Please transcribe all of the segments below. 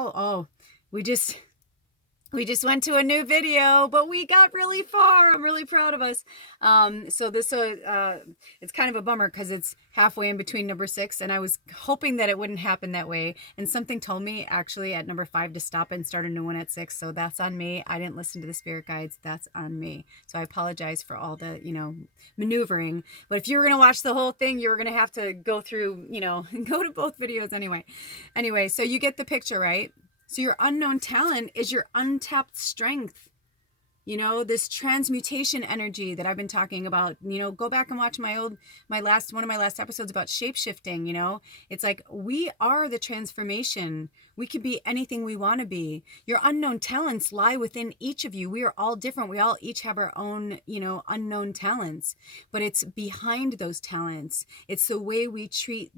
Oh, we just went to a new video, but we got really far. I'm really proud of us. So this it's kind of a bummer because it's halfway in between number 6, and I was hoping that it wouldn't happen that way. And something told me actually at number 5 to stop and start a new one at 6. So that's on me. I didn't listen to the spirit guides. That's on me. So I apologize for all the maneuvering. But if you were gonna watch the whole thing, you were gonna have to go through go to both videos anyway. Anyway, so you get the picture, right? So your unknown talent is your untapped strength. This transmutation energy that I've been talking about. Go back and watch one of my last episodes about shape-shifting. It's like we are the transformation. We could be anything we want to be. Your unknown talents lie within each of you. We are all different. We all each have our own, unknown talents, but it's behind those talents. It's the way we treat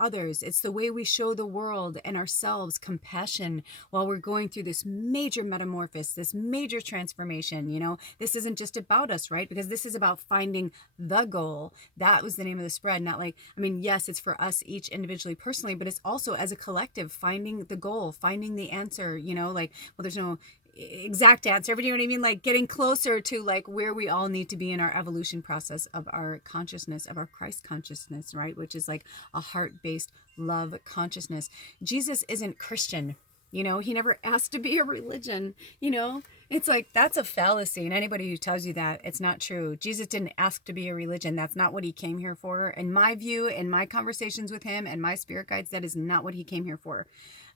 others. It's the way we show the world and ourselves compassion while we're going through this major metamorphosis, this major transformation. This isn't just about us, right? Because this is about finding the goal. That was the name of the spread. Not like, yes, it's for us each individually, personally, but it's also as a collective, finding the goal, finding the answer, there's no exact answer, but you know what I mean? Like getting closer to like where we all need to be in our evolution process of our consciousness, of our Christ consciousness, right? Which is like a heart-based love consciousness. Jesus isn't Christian. He never asked to be a religion. It's like, that's a fallacy. And anybody who tells you that, it's not true. Jesus didn't ask to be a religion. That's not what he came here for. In my view, in my conversations with him and my spirit guides, that is not what he came here for.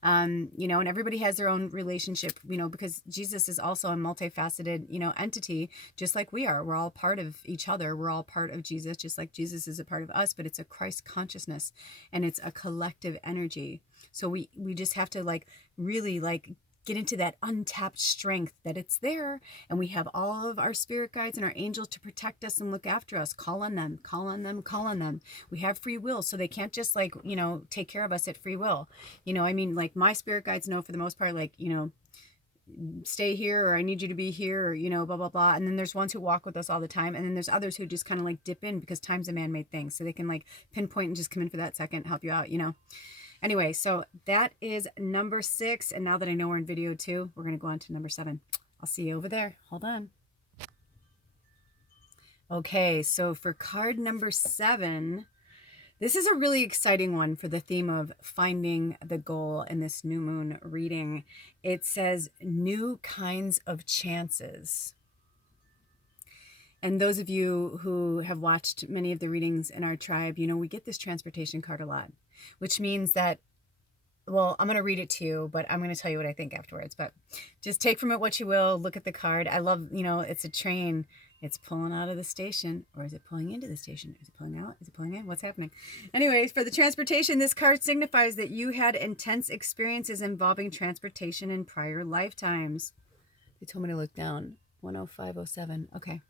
And everybody has their own relationship, because Jesus is also a multifaceted, entity, just like we are. We're all part of each other. We're all part of Jesus, just like Jesus is a part of us, but it's a Christ consciousness and it's a collective energy. So we just have to really get into that untapped strength that it's there, and we have all of our spirit guides and our angels to protect us and look after us. Call on them, call on them, call on them. We have free will, so they can't just take care of us at free will. My spirit guides know for the most part, stay here, or I need you to be here, or blah blah blah. And then there's ones who walk with us all the time, and then there's others who just kind of dip in because time's a man-made thing, so they can pinpoint and just come in for that second, help you out. Anyway, so that is number 6. And now that I know we're in video 2, we're going to go on to number 7. I'll see you over there. Hold on. Okay, so for card number 7, this is a really exciting one for the theme of finding the goal in this new moon reading. It says new kinds of chances. And those of you who have watched many of the readings in our tribe, we get this transportation card a lot, which means that, well, I'm going to read it to you, but I'm going to tell you what I think afterwards. But just take from it what you will. Look at the card. I love, it's a train. It's pulling out of the station. Or is it pulling into the station? Is it pulling out? Is it pulling in? What's happening? Anyways, for the transportation, this card signifies that you had intense experiences involving transportation in prior lifetimes. They told me to look down. 10507. Okay.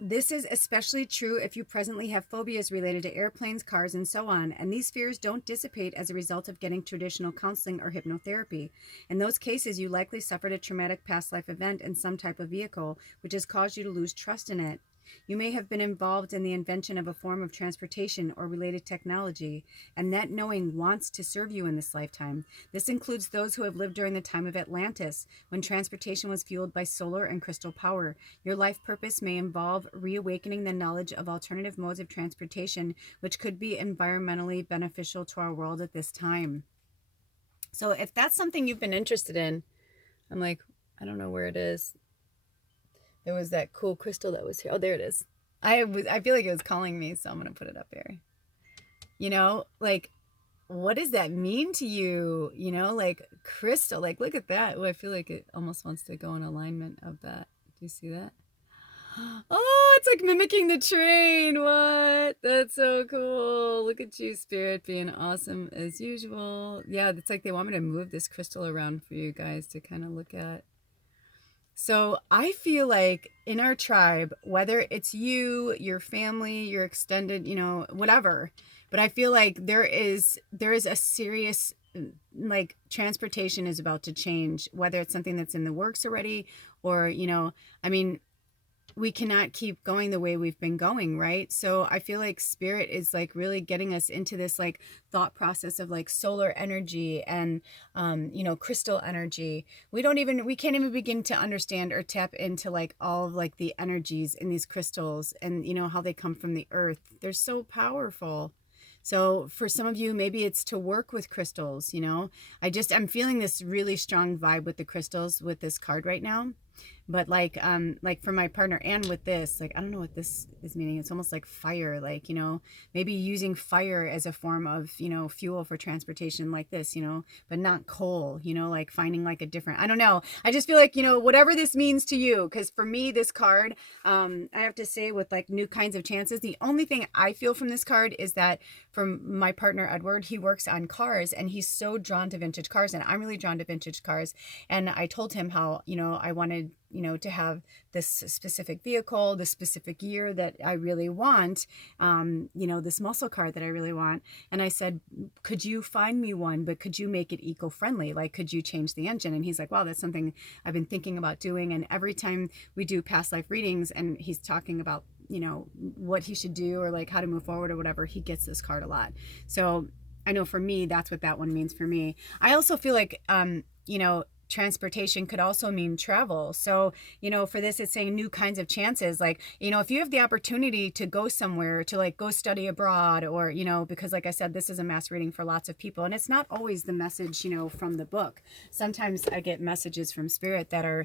This is especially true if you presently have phobias related to airplanes, cars, and so on, and these fears don't dissipate as a result of getting traditional counseling or hypnotherapy. In those cases, you likely suffered a traumatic past life event in some type of vehicle, which has caused you to lose trust in it. You may have been involved in the invention of a form of transportation or related technology, and that knowing wants to serve you in this lifetime. This includes those who have lived during the time of Atlantis, when transportation was fueled by solar and crystal power. Your life purpose may involve reawakening the knowledge of alternative modes of transportation, which could be environmentally beneficial to our world at this time. So if that's something you've been interested in, I'm like, I don't know where it is. There was that cool crystal that was here. Oh, there it is. I feel like it was calling me, so I'm going to put it up here. What does that mean to you? Crystal, look at that. Oh, I feel like it almost wants to go in alignment of that. Do you see that? Oh, it's like mimicking the train. What? That's so cool. Look at you, Spirit, being awesome as usual. Yeah, it's like they want me to move this crystal around for you guys to kind of look at. So I feel like in our tribe, whether it's you, your family, your extended, whatever, but I feel like there is a serious, transportation is about to change, whether it's something that's in the works already or, we cannot keep going the way we've been going, right? So I feel like spirit is like really getting us into this like thought process of like solar energy and crystal energy. We can't even begin to understand or tap into like all of like the energies in these crystals, and how they come from the earth. They're so powerful. So for some of you, maybe it's to work with crystals. I'm feeling this really strong vibe with the crystals with this card right now. But like for my partner and with this, like I don't know what this is meaning. It's almost like fire, like maybe using fire as a form of fuel for transportation, like this, but not coal, like finding like a different, I don't know, I just feel like whatever this means to you, because for me this card, I have to say, with like new kinds of chances, the only thing I feel from this card is that from my partner Edward, he works on cars and he's so drawn to vintage cars, and I'm really drawn to vintage cars. And I told him how I wanted to have this specific vehicle, this specific year that I really want, this muscle car that I really want. And I said, could you find me one, but could you make it eco-friendly? Like, could you change the engine? And he's like, wow, that's something I've been thinking about doing. And every time we do past life readings and he's talking about, what he should do or like how to move forward or whatever, he gets this card a lot. So I know for me, that's what that one means for me. I also feel like, transportation could also mean travel. So, for this, it's saying new kinds of chances. Like, if you have the opportunity to go somewhere, to like go study abroad, or, because like I said, this is a mass reading for lots of people. And it's not always the message, from the book. Sometimes I get messages from spirit that are,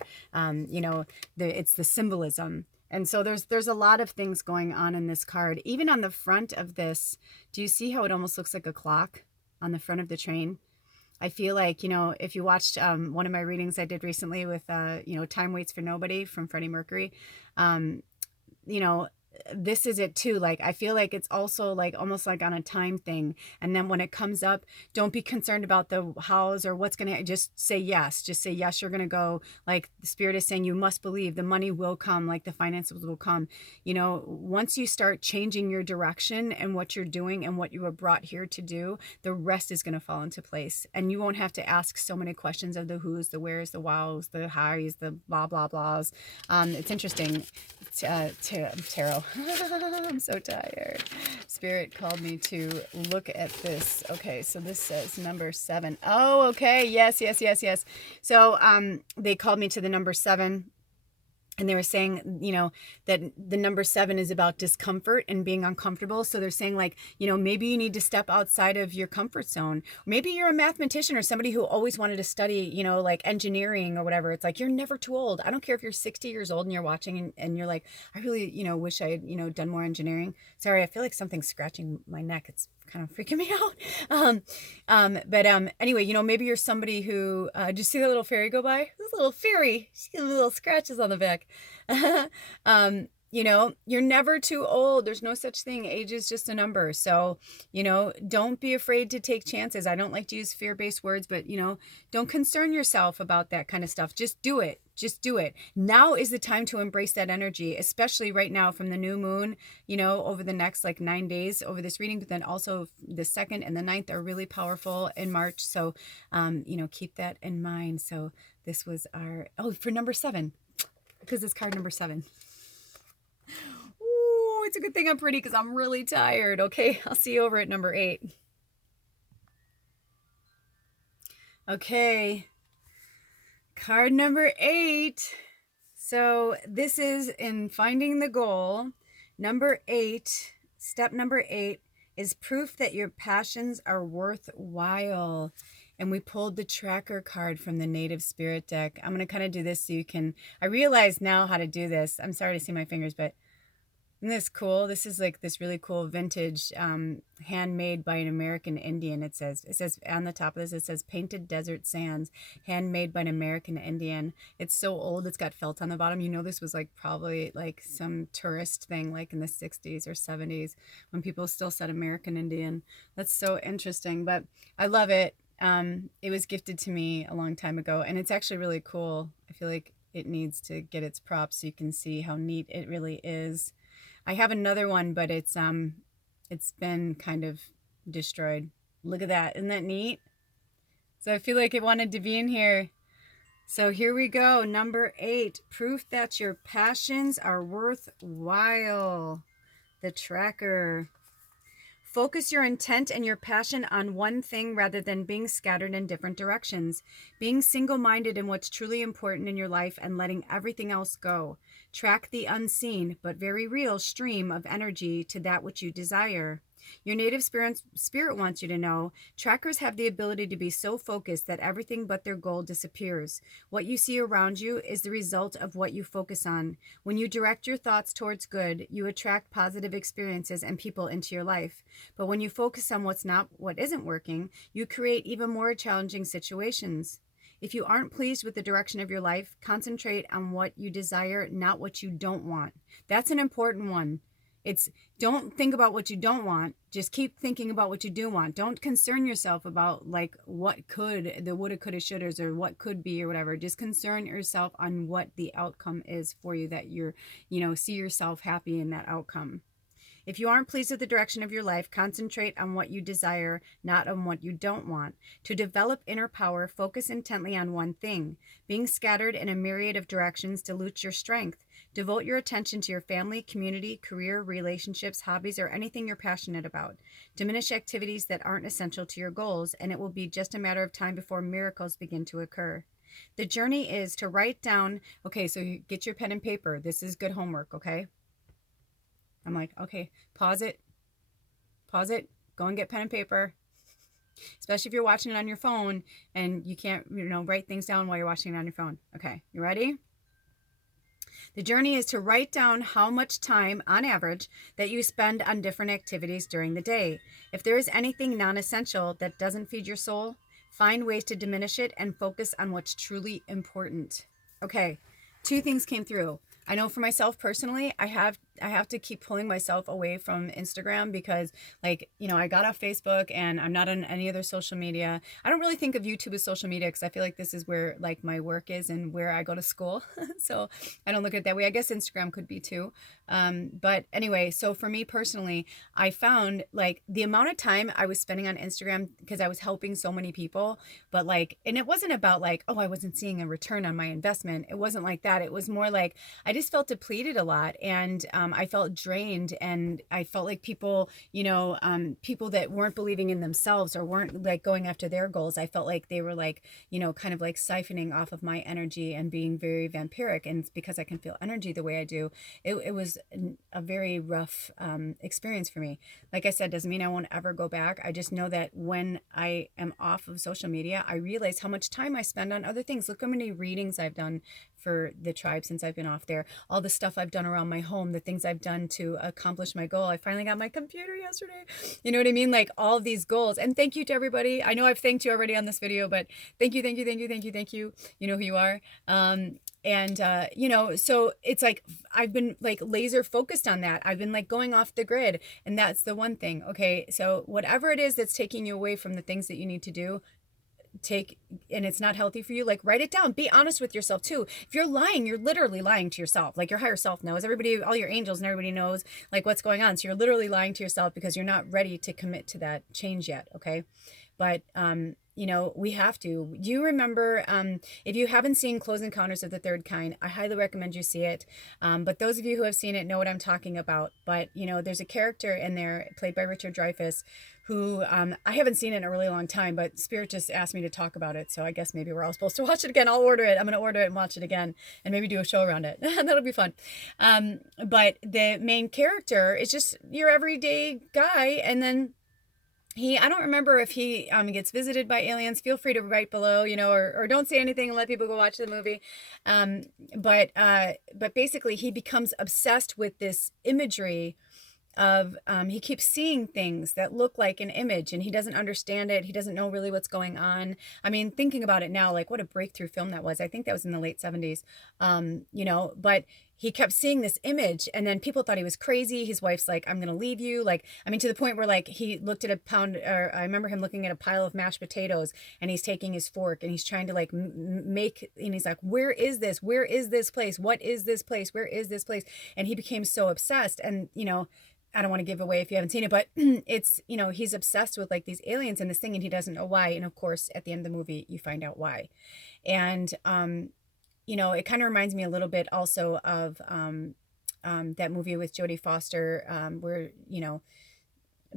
it's the symbolism. And so there's a lot of things going on in this card. Even on the front of this, do you see how it almost looks like a clock on the front of the train? I feel like, if you watched one of my readings I did recently with, Time Waits for Nobody from Freddie Mercury, this is it too. Like, I feel like it's also like almost like on a time thing. And then when it comes up, don't be concerned about the hows or what's going to, just say yes. Just say yes, you're going to go. Like the spirit is saying, you must believe the money will come, like the finances will come. Once you start changing your direction and what you're doing and what you were brought here to do, the rest is going to fall into place. And you won't have to ask so many questions of the who's, the where's, the wows, the hows, the blah, blah, blahs. It's interesting. Tarot. I'm so tired. Spirit called me to look at this. Okay, so this says number 7. Oh, okay. Yes. So they called me to the number 7. And they were saying, that the number 7 is about discomfort and being uncomfortable. So they're saying like, maybe you need to step outside of your comfort zone. Maybe you're a mathematician or somebody who always wanted to study, like engineering or whatever. It's like, you're never too old. I don't care if you're 60 years old and you're watching and you're like, I really, wish I had, done more engineering. Sorry, I feel like something's scratching my neck. It's kind of freaking me out. But anyway, maybe you're somebody who, did you see that little fairy go by? This little fairy, she has little scratches on the back. You're never too old. There's no such thing. Age is just a number. So, don't be afraid to take chances. I don't like to use fear-based words, but, don't concern yourself about that kind of stuff. Just do it. Just do it. Now is the time to embrace that energy, especially right now from the new moon, over the next like 9 days over this reading, but then also the 2nd and the 9th are really powerful in March. So, keep that in mind. So this was for number 7, because it's card number 7. Ooh, it's a good thing I'm pretty because I'm really tired. Okay, I'll see you over at number 8. Okay, card number 8. So this is in finding the goal. Number 8, step number 8 is proof that your passions are worthwhile. And we pulled the tracker card from the Native Spirit deck. I'm going to kind of do this so you can, I realize now how to do this. I'm sorry to see my fingers, but isn't this cool? This is like this really cool vintage, handmade by an American Indian. It says on the top of this, it says painted desert sands, handmade by an American Indian. It's so old. It's got felt on the bottom. This was like probably like some tourist thing, like in the 60s or 70s when people still said American Indian. That's so interesting, but I love it. It was gifted to me a long time ago, and it's actually really cool. I feel like it needs to get its props so you can see how neat it really is. I have another one, but it's been kind of destroyed. Look at that. Isn't that neat? So I feel like it wanted to be in here. So here we go. Number 8, proof that your passions are worthwhile. The tracker. Focus your intent and your passion on one thing rather than being scattered in different directions. Being single-minded in what's truly important in your life and letting everything else go. Track the unseen but very real stream of energy to that which you desire. Your native spirit wants you to know, trackers have the ability to be so focused that everything but their goal disappears. What you see around you is the result of what you focus on. When you direct your thoughts towards good, you attract positive experiences and people into your life. But when you focus on what isn't working, you create even more challenging situations. If you aren't pleased with the direction of your life, concentrate on what you desire, not what you don't want. That's an important one. It's don't think about what you don't want. Just keep thinking about what you do want. Don't concern yourself about like what could, the woulda, coulda, shouldas, or what could be or whatever. Just concern yourself on what the outcome is for you, that you're, see yourself happy in that outcome. If you aren't pleased with the direction of your life, concentrate on what you desire, not on what you don't want. To develop inner power, focus intently on one thing. Being scattered in a myriad of directions dilutes your strength. Devote your attention to your family, community, career, relationships, hobbies, or anything you're passionate about. Diminish activities that aren't essential to your goals, and it will be just a matter of time before miracles begin to occur. The journey is to write down, okay, so you get your pen and paper. This is good homework, okay? I'm like, okay, pause it, go and get pen and paper. Especially if you're watching it on your phone and you can't, write things down while you're watching it on your phone. Okay, you ready? The journey is to write down how much time, on average, that you spend on different activities during the day. If there is anything non-essential that doesn't feed your soul, find ways to diminish it and focus on what's truly important. Okay, 2 things came through. I know for myself personally, I have to keep pulling myself away from Instagram because, like, I got off Facebook and I'm not on any other social media. I don't really think of YouTube as social media because I feel like this is where like my work is and where I go to school. So I don't look at it that way. I guess Instagram could be too. But anyway, so for me personally, I found like the amount of time I was spending on Instagram because I was helping so many people, but like, and it wasn't about like, oh, I wasn't seeing a return on my investment. It wasn't like that. It was more like, I just felt depleted a lot, and I felt drained, and I felt like people, people that weren't believing in themselves or weren't like going after their goals, I felt like they were like, kind of like siphoning off of my energy and being very vampiric. And it's because I can feel energy the way I do. It was a very rough experience for me. Like I said, doesn't mean I won't ever go back. I just know that when I am off of social media, I realize how much time I spend on other things. Look how many readings I've done for the tribe since I've been off there, all the stuff I've done around my home, the things I've done to accomplish my goal. I finally got my computer yesterday. You know what I mean? Like all of these goals. And thank you to everybody. I know I've thanked you already on this video, but thank you, thank you, thank you, thank you, thank you. You know who you are. So it's like I've been like laser focused on that. I've been like going off the grid, and that's the one thing. Okay, so whatever it is that's taking you away from the things that you need to do, and it's not healthy for you, like write it down. Be honest with yourself too. If you're lying, you're literally lying to yourself. Like your higher self knows, everybody, all your angels and everybody knows like what's going on. So you're literally lying to yourself because you're not ready to commit to that change yet. Okay, but we have to. You remember, if you haven't seen Close Encounters of the Third Kind, I highly recommend you see it. But those of you who have seen it know what I'm talking about. But, there's a character in there played by Richard Dreyfuss who I haven't seen it in a really long time, but Spirit just asked me to talk about it. So I guess maybe we're all supposed to watch it again. I'll order it. I'm going to order it and watch it again and maybe do a show around it. That'll be fun. But the main character is just your everyday guy. And then I don't remember if he gets visited by aliens. Feel free to write below, or don't say anything and let people go watch the movie. But basically he becomes obsessed with this imagery of, he keeps seeing things that look like an image and he doesn't understand it. He doesn't know really what's going on. I mean, thinking about it now, like what a breakthrough film that was. I think that was in the late 70s, but he kept seeing this image, and then people thought he was crazy. His wife's like, I'm gonna leave you. Like, I mean, to the point where like he looked at a pound, or I remember him looking at a pile of mashed potatoes, and he's taking his fork and he's trying to like make, and he's like, where is this? Where is this place? What is this place? Where is this place? And he became so obsessed. And, you know, I don't want to give away if you haven't seen it, but it's, you know, he's obsessed with like these aliens and this thing, and he doesn't know why. And of course, at the end of the movie, you find out why. And, you know, it kind of reminds me a little bit also of that movie with Jodie Foster, where, you know,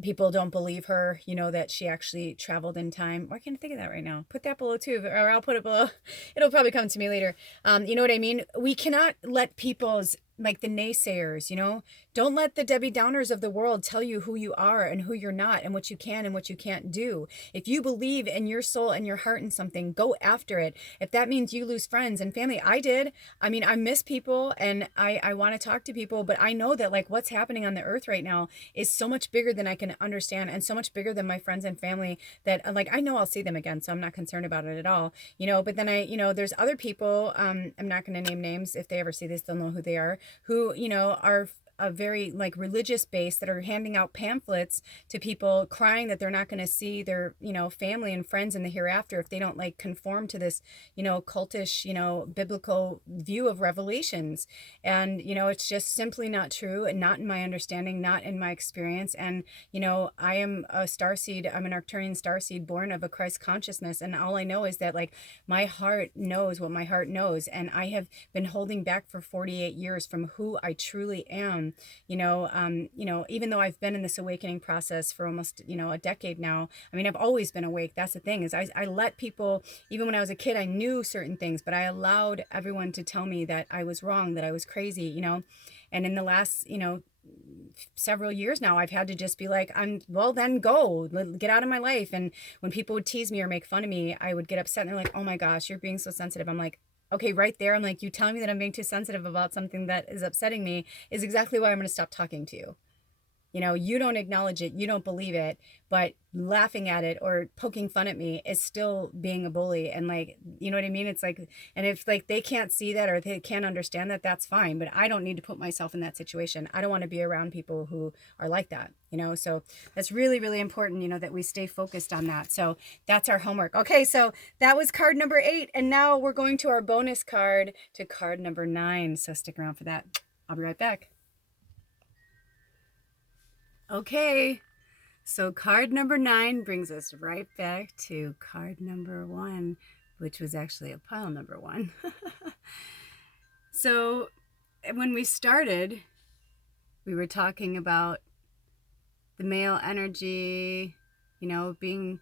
people don't believe her, you know, that she actually traveled in time. Why can't I think of that right now? Put that below too, or I'll put it below. It'll probably come to me later. You know what I mean? We cannot let people's, like the naysayers, you know, don't let the Debbie Downers of the world tell you who you are and who you're not and what you can and what you can't do. If you believe in your soul and your heart in something, go after it. If that means you lose friends and family, I did. I mean, I miss people and I want to talk to people, but I know that like what's happening on the earth right now is so much bigger than I can understand, and so much bigger than my friends and family, that like I know I'll see them again, so I'm not concerned about it at all, you know. But then you know, there's other people, I'm not going to name names. If they ever see this, they'll know who they are, who, you know, are a very like religious base, that are handing out pamphlets to people, crying that they're not going to see their, you know, family and friends in the hereafter if they don't like conform to this, you know, cultish, you know, biblical view of revelations. And, you know, it's just simply not true, and not in my understanding, not in my experience. And, you know, I am a starseed, I'm an Arcturian starseed born of a Christ consciousness. And all I know is that like my heart knows what my heart knows. And I have been holding back for 48 years from who I truly am. You know, even though I've been in this awakening process for almost, you know, a decade now, I mean, I've always been awake. That's the thing, is I let people, even when I was a kid, I knew certain things, but I allowed everyone to tell me that I was wrong, that I was crazy, you know. And in the last, you know, several years now, I've had to just be like, well, then go, get out of my life. And when people would tease me or make fun of me, I would get upset, and they're like, oh my gosh, you're being so sensitive. I'm like, okay, right there, I'm like, you telling me that I'm being too sensitive about something that is upsetting me is exactly why I'm going to stop talking to you. You know, you don't acknowledge it, you don't believe it, but laughing at it or poking fun at me is still being a bully. And like, you know what I mean? It's like, and if like they can't see that or they can't understand that, that's fine. But I don't need to put myself in that situation. I don't want to be around people who are like that, you know? So that's really, really important, you know, that we stay focused on that. So that's our homework. Okay, so that was card number 8. And now we're going to our bonus card, to card number 9. So stick around for that. I'll be right back. Okay, so card number 9 brings us right back to card number 1, which was actually a pile number 1. So when we started, we were talking about the male energy, you know, being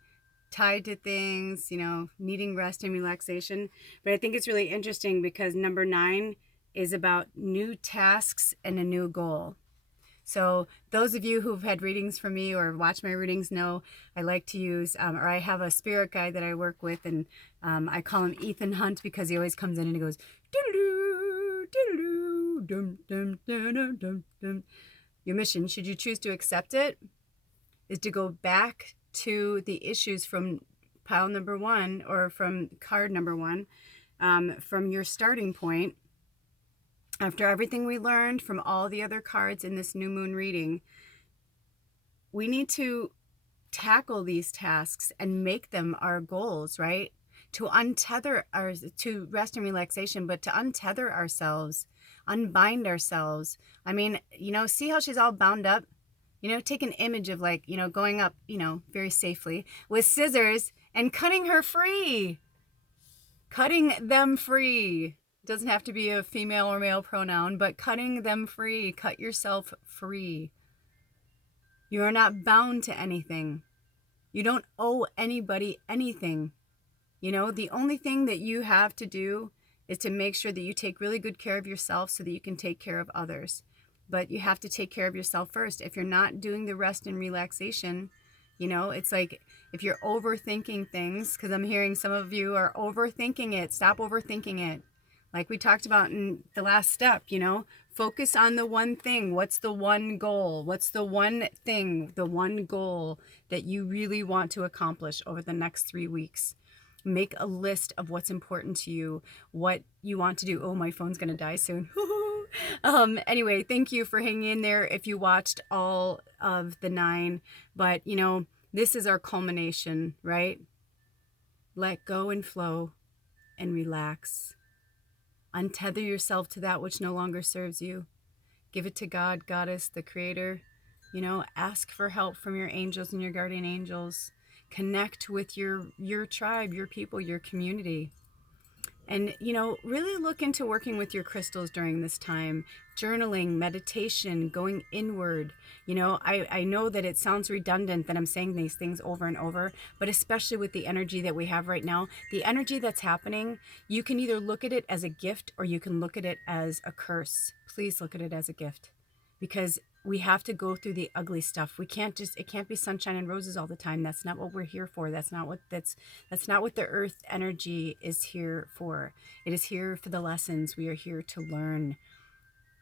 tied to things, you know, needing rest and relaxation. But I think it's really interesting because number 9 is about new tasks and a new goal. So those of you who've had readings from me or watched my readings know I like to use, or I have a spirit guide that I work with, and I call him Ethan Hunt because he always comes in and he goes, doo-doo-doo, doo-doo-doo, dum, dum, dum, dum, dum, dum. Your mission, should you choose to accept it, is to go back to the issues from pile number 1 or from card number 1, from your starting point. After everything we learned from all the other cards in this new moon reading, we need to tackle these tasks and make them our goals, right? To untether to rest and relaxation, but to untether ourselves, unbind ourselves. I mean, you know, see how she's all bound up? You know, take an image of like, you know, going up, you know, very safely with scissors and cutting her free. Cutting them free. Doesn't have to be a female or male pronoun, but cutting them free. Cut yourself free. You are not bound to anything. You don't owe anybody anything. You know, the only thing that you have to do is to make sure that you take really good care of yourself so that you can take care of others. But you have to take care of yourself first. If you're not doing the rest and relaxation, you know, it's like if you're overthinking things, because I'm hearing some of you are overthinking it. Stop overthinking it. Like we talked about in the last step, you know, focus on the one thing. What's the one goal? What's the one thing, the one goal that you really want to accomplish over the next 3 weeks? Make a list of what's important to you, what you want to do. Oh, my phone's going to die soon. Anyway, thank you for hanging in there if you watched all of the 9. But, you know, this is our culmination, right? Let go and flow and relax. Untether yourself to that which no longer serves you. Give it to God, Goddess, the Creator. You know, ask for help from your angels and your guardian angels. Connect with your tribe, your people, your community. And, you know, really look into working with your crystals during this time. Journaling, meditation, going inward. You know, I know that it sounds redundant that I'm saying these things over and over, but especially with the energy that we have right now, the energy that's happening, you can either look at it as a gift or you can look at it as a curse. Please look at it as a gift, because we have to go through the ugly stuff. We can't just, it can't be sunshine and roses all the time. That's not what we're here for. That's not what the earth energy is here for. It is here for the lessons. We are here to learn.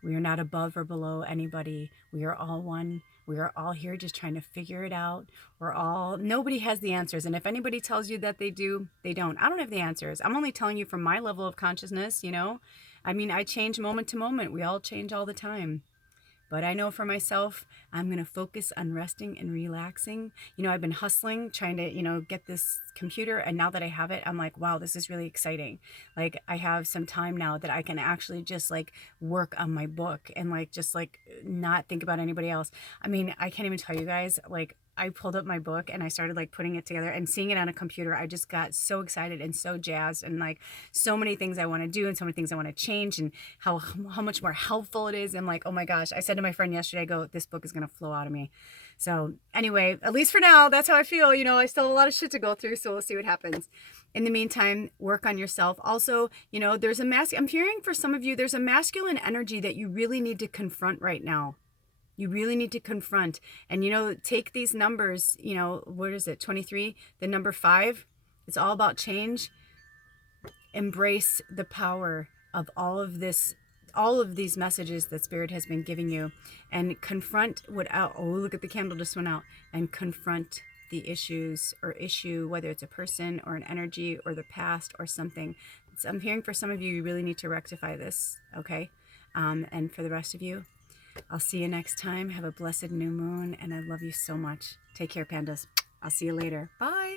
We are not above or below anybody. We are all one. We are all here just trying to figure it out. Nobody has the answers. And if anybody tells you that they do, they don't. I don't have the answers. I'm only telling you from my level of consciousness, you know. I mean, I change moment to moment. We all change all the time. But I know for myself, I'm going to focus on resting and relaxing. You know, I've been hustling, trying to, you know, get this computer. And now that I have it, I'm like, wow, this is really exciting. Like, I have some time now that I can actually just like work on my book and like, just like not think about anybody else. I mean, I can't even tell you guys, like, I pulled up my book and I started like putting it together and seeing it on a computer. I just got so excited and so jazzed, and like so many things I want to do and so many things I want to change, and how much more helpful it is. I'm like, oh my gosh, I said to my friend yesterday, I go, this book is going to flow out of me. So anyway, at least for now, that's how I feel. You know, I still have a lot of shit to go through, so we'll see what happens. In the meantime, work on yourself. Also, you know, I'm hearing for some of you, there's a masculine energy that you really need to confront right now. You really need to confront. And, you know, take these numbers, you know, what is it, 23, the number 5, it's all about change. Embrace the power of all of these messages that Spirit has been giving you, and confront look at the candle just went out, and confront the issues or issue, whether it's a person or an energy or the past or something. So I'm hearing for some of you, you really need to rectify this, okay? And for the rest of you, I'll see you next time. Have a blessed new moon, and I love you so much. Take care, pandas. I'll see you later. Bye.